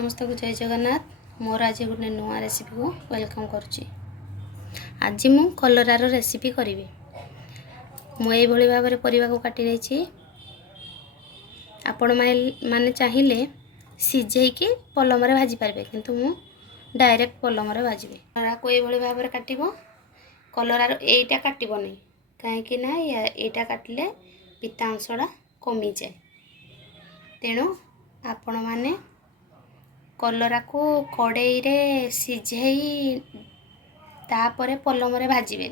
समस्त को जय जगन्नाथ। मोर आज गोटे नुआ रेसिपी को वेलकम करुच्ची। आज मु कलरार रेसिपी करी मुझे भाव में परिवा को काटी नहीं। आपण मैंने चाहिए सिझेकी पलम भाजी पारे किंतु मु डायरेक्ट पलम भाजी कलरा को ये भाव में काट कलरार एटा काटबनी कहीं ना यहाँ काटिले पिता अंशटा कमी जाए। तेणु आपण मैंने कलरा को कड़ई रे सिझेई तापर पलम भाजबे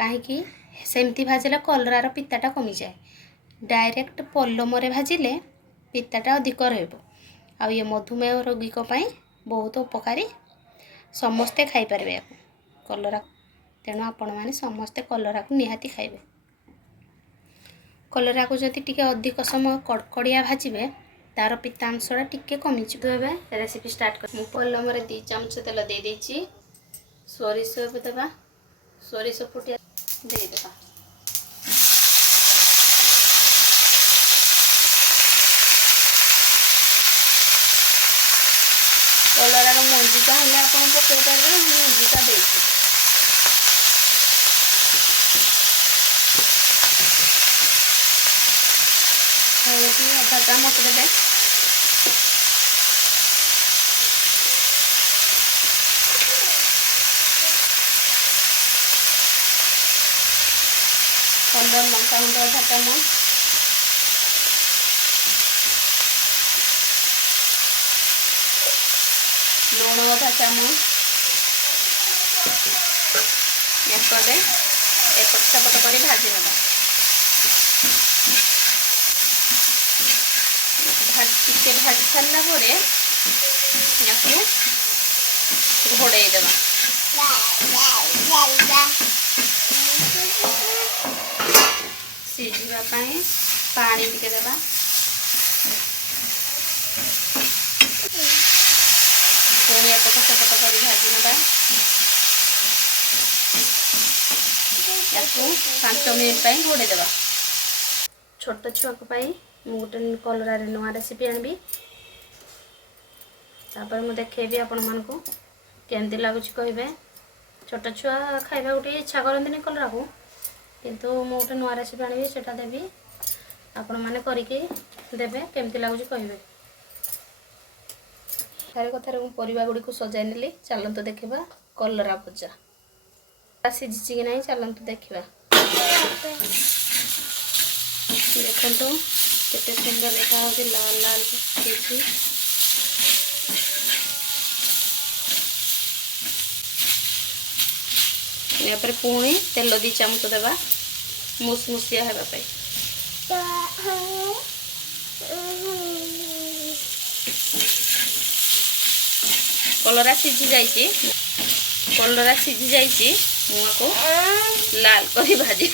कहीं सेमती भाजले कलरार पिताटा कमी जाए। डायरेक्ट पलम भाजिले पिताटा अधिक रहा। ये मधुमेह रोगी बहुत उपकारी, समस्ते खाईपारे या कलरा। तेणु आपण मैंने समस्ते कलरा को निहाती खाइबे। कलरा को जदि टिके अधिक समय कड़कड़िया भाजबे तार पितांशटा टिके कमी जाए। रेसिपी स्टार्ट कर पलम 2 चमच तेल दे देछि। सोरिष देवा, सोरिष फुटिया देदेवा। कलरार मंजी चाहिए आप पकई पारे, मंजीटा देछि। अधा चामच देवे। कलर लंका गुंड अधा चामच, लुण अधा चामच। एपटे एपट सेपट कर भाजी ना टे भाजी सारा घोड़े देवा। सिझापी पानी टिके देवा। पुणी एपट सेपट कर भाजी ना 5 मिनिट घोड़े देवा। छोट छुआ गोटे कलरार नुआ रेसिपी आनबी। तापर मु देखेबी आपण मानकु केमती लगुच कहे। छोट छुआ खाइबा गोटे इच्छा करती कलरा को, किंतु मु गोटे नुआ रेसिपी आनबी सेटा देबी। आपण माने करिके देबे केमती लगुच कहे। सारे कथार मु परिबा गुडी को सजाई नेली। चलंतु देखिबा कलरा भजा सिझिछि कि नहीं, चलंतु देखिबा। देखो केते सुंदर देखा हो, लाल लाल दिखी। या पर पुणी तेल 2 चमच देवा मुसमुसिया हेबा पे। कलरा सिझी जाइए, कलरा सिझी जाइए। मुआ को लाल करी भाजी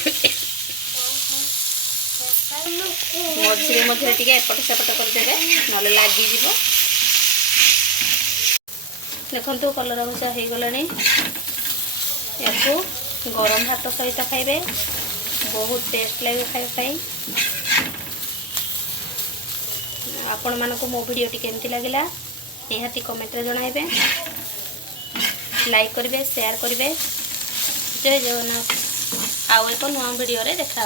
मझे मझे टे एपट सेपट करदे ना लगी। देखो कलरा भजा हो गला। या गरम भात सहित खाइबे, बहुत टेस्ट लगे खाइबा। आपण मानक मो वीडियो केमती लगिला निहाती कमेंट रे जणाइबे। लाइक करिवे, शेयर करिवे। जय जगन्नाथ। आउ एक नुआ वीडियो रे देखा।